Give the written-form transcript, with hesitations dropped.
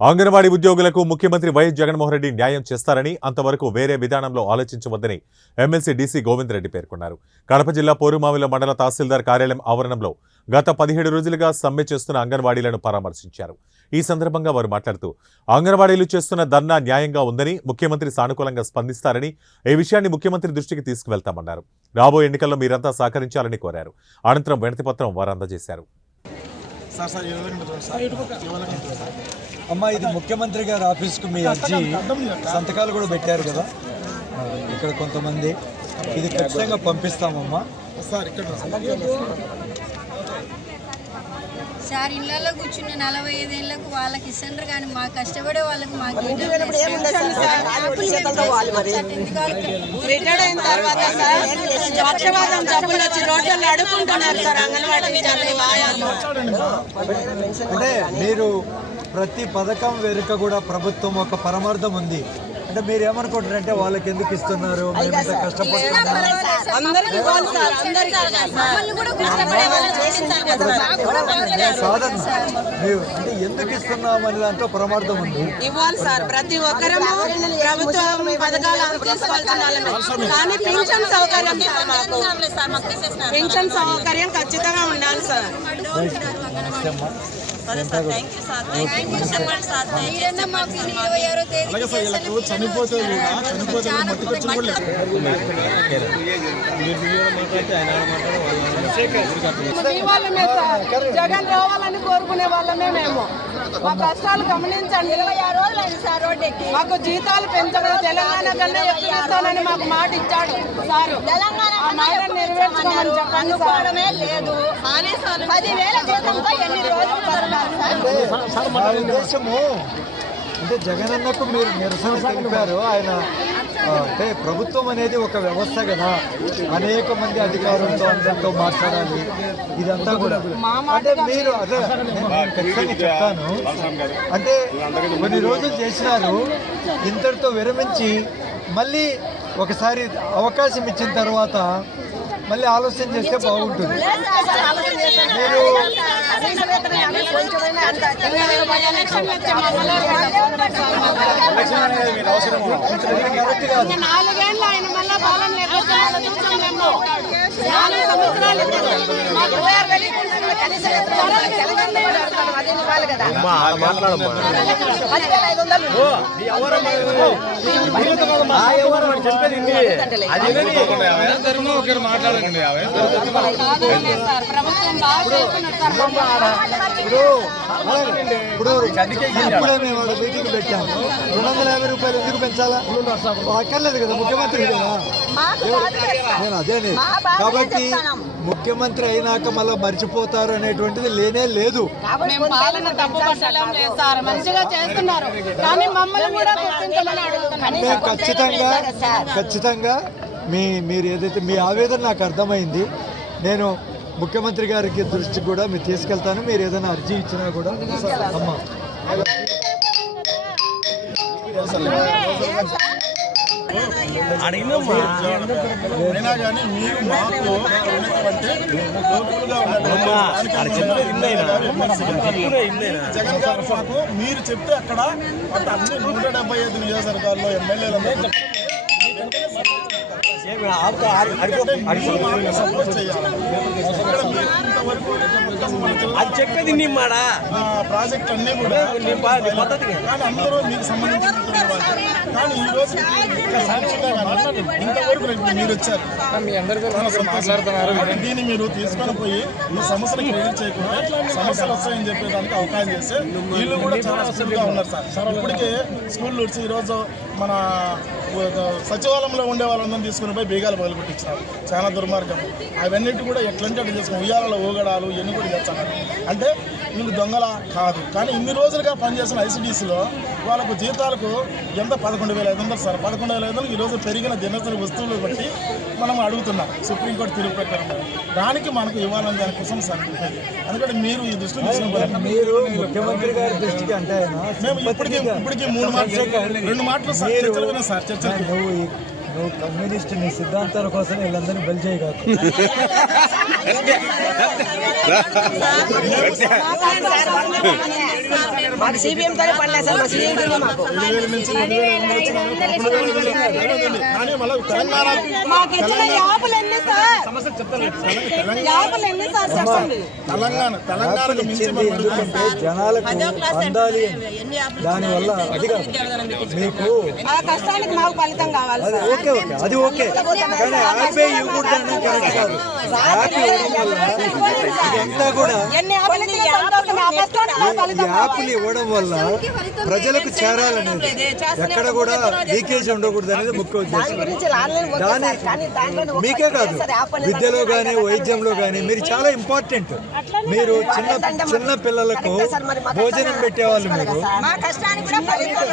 అంగన్వాడీ ఉద్యోగులకు ముఖ్యమంత్రి వైఎస్ జగన్మోహన్ రెడ్డి న్యాయం చేస్తారని అంతవరకు వేరే విధానంలో ఆలోచించవద్దని ఎమ్మెల్సీ డీసీ గోవిందరెడ్డి పేర్కొన్నారు. కడప జిల్లా పోరుమామిల మండల తహసీల్దార్ కార్యాలయం ఆవరణంలో గత 17 రోజులుగా సమ్మె చేస్తున్న అంగన్వాడీలను పరామర్శించారు. ఈ సందర్భంగా వారు మాట్లాడుతూ అంగన్వాడీలు చేస్తున్న ధర్నా న్యాయంగా ఉందని, ముఖ్యమంత్రి సానుకూలంగా స్పందిస్తారని, ఈ విషయాన్ని ముఖ్యమంత్రి దృష్టికి తీసుకువెళ్తామన్నారు. రాబోయే ఎన్నికల్లో మీరంతా సహకరించాలని కోరారు. అనంతరం వినతిపత్రం వారు అందజేశారు. అమ్మా, ఇది ముఖ్యమంత్రి గారి ఆఫీస్కు మీ అర్జీ సంతకాలు కూడా పెట్టారు కదా ఇక్కడ కొంతమంది. ఇది ఖచ్చితంగా పంపిస్తామమ్మా. సార్ ఇళ్లలో కూర్చున్న 45 ఏళ్లకు వాళ్ళకి ఇస్తుండ్రు కానీ మా కష్టపడే వాళ్ళకి మాకు రిటైర్డ్ అయిన తర్వాత సార్ పక్షవాతం జబ్బులు వచ్చి రోడ్లలో అడుక్కుంటున్నారు సార్ అంగన్వాడీ అంటే మీరు ప్రతి పథకం వెనుక కూడా ప్రభుత్వం ఒక పరమార్థం ఉంది. అంటే మీరు ఏమనుకుంటారంటే వాళ్ళకి ఎందుకు ఇస్తున్నారు, కష్టపడుతున్నారు సాధారణ మీరు అంటే ఎందుకు ఇస్తున్నాం అనే దాంట్లో పరమార్థం ఉంది. ఇవ్వాలి సార్, ప్రతి ఒక్కరము ప్రభుత్వం పథకాలు తీసుకోవాల్సిన వాళ్ళమే. కానీ పెన్షన్ సౌకర్యం సార్ మాకు పెన్షన్ సౌకర్యం ఖచ్చితంగా ఉండాలి సార్. జగన్ రావాలని కోరుకునే వాళ్ళమే మేము. మా కష్టాలు గమనించండి. 26 రోజులైంది సార్ రోడ్డెక్కి. మాకు జీతాలు పెంచడం తెలంగాణ కన్నా ఎక్కువ ఇస్తానని మాకు మాట ఇచ్చాడు సారు. ఆ మాట నెరవేర్చుకోమని చెప్పనుకోవడమే లేదు. 10,000 జీతంతో ఎన్ని రోజులు ఉద్దేశము అంటే జగనన్నకు మీరు నిరసన తెలిపారు. ఆయన అంటే ప్రభుత్వం అనేది ఒక వ్యవస్థ కదా, అనేక మంది అధికారులతో అందరితో మాట్లాడాలి. ఇదంతా కూడా అంటే మీరు అదే ఖచ్చితంగా చెప్తాను. అంటే కొన్ని రోజులు చేసినారు, ఇంతటితో విరమించి మళ్ళీ ఒకసారి అవకాశం ఇచ్చిన తర్వాత మళ్ళీ ఆలోచన చేస్తే బాగుంటుంది. మీరు నాలుగేళ్ళు ఆయన మళ్ళా పాలన ఇప్పుడే మేము వాళ్ళ మీటింగ్ పెట్టాము. 250 రూపాయలు ఎందుకు పెంచాలా? అక్కర్లేదు కదా, ముఖ్యమంత్రి కదా. నేను అదేనే కాబట్టి ముఖ్యమంత్రి అయినాక మళ్ళీ మర్చిపోతారు అనేటువంటిది లేనే లేదు. మేము ఖచ్చితంగా మీరు ఏదైతే మీ ఆవేదన నాకు అర్థమైంది. నేను ముఖ్యమంత్రి గారికి దృష్టికి కూడా మీరు తీసుకెళ్తాను. మీరు ఏదైనా అర్జీ ఇచ్చినా కూడా అమ్మా అయినా కానీ మీరు మాకు జగన్ గారు మాకు మీరు చెప్తే అక్కడ అన్ని 175 నియోజకవర్గాల్లో ఎమ్మెల్యేలు అది చెప్పేది ప్రాజెక్ట్ అన్నీ కూడా కానీ అందరూ మీకు సంబంధించిన వాళ్ళు. కానీ ఈ రోజు ఇంతవరకు మీరు వచ్చారు, దీన్ని మీరు తీసుకొని పోయి మీ సమస్యలు క్రియేట్ చేయకుండా సమస్యలు వస్తాయని చెప్పేదానికి అవకాశం చేస్తే వీళ్ళు కూడా చాలా స్కూల్గా ఉన్నారు సార్. ఇప్పటికే స్కూల్ నుంచి ఈరోజు మన సచివాలయంలో ఉండే వాళ్ళందరినీ తీసుకుని పోయి బీగాలు పగలగొట్టించినారు. చాలా దుర్మార్గం. అవన్నిటి కూడా ఎట్లంటే అట్లా చేసుకుని ఉయ్యాలలో ఊగడాలు ఇవన్నీ కూడా చేస్తున్నారు. అంటే వీళ్ళు దొంగల కాదు, కానీ ఇన్ని రోజులుగా పనిచేసిన ఐసిడిసిలో వాళ్ళకు జీతాలకు ఎంత 11,500 సార్. 11,500 ఈరోజు పెరిగిన దినసరి వస్తువులు బట్టి మనం అడుగుతున్నాం సుప్రీంకోర్టు తీర్పు ప్రకారం. దానికి మనకు ఇవ్వాలని దానికోసం సార్ చెప్పేది. ఎందుకంటే మీరు ఈ దృష్టిని మీరు ముఖ్యమంత్రి గారి దృష్టికి అంటే మేము ఇప్పటికీ 3 మాటలు 2 మాటలు సార్ చర్చలు సార్ చర్చలు. నువ్వు కమ్యూనిస్ట్ నీ సిద్ధాంతాల కోసం వీళ్ళందరినీ బలి చేయగలరు. మాకు సిబిఎం తోనే పడలేదు సార్, మా సిబిఎం మాకు 20,000 నుంచి 10,000 కానీ మళ్ళీ తెలంగాణ మాకు ఇచ్చిన యాపులు ఎన్ని సార్? యాపులు ఎన్ని సార్ చెప్పండి. తెలంగాణకు మించి మనం ఎందుకంటే జనాలకు అందాలి దానివల్ల అది కాదు మీకు ఆ కష్టానికి మాకు ఫలితం కావాలి అది సార్. ఓకే ఓకే అది ఓకే కానీ హ్యాపీ ఇవ్వకూడదని కరెక్ట్ కాదు. హ్యాపీ ఇవ్వడం వల్ల ఇదంతా కూడా ఎన్ని యాపులు ఇచ్చినా సంతోషం, ఆ కష్టానికి మాకు ఈ ఫలితం యాప్లు ఇవ్వడం వల్ల ప్రజలకు చేరాలనేది ఎక్కడ కూడా లీకేజ్ ఉండకూడదు అనేది ముఖ్య ఉద్దేశం. దాని మీకే కాదు విద్యలో కానీ వైద్యంలో కానీ మీరు చాలా ఇంపార్టెంట్. మీరు చిన్న చిన్న పిల్లలకు భోజనం పెట్టేవాళ్ళు మీరు. మా కష్టానికి కూడా ఫలితం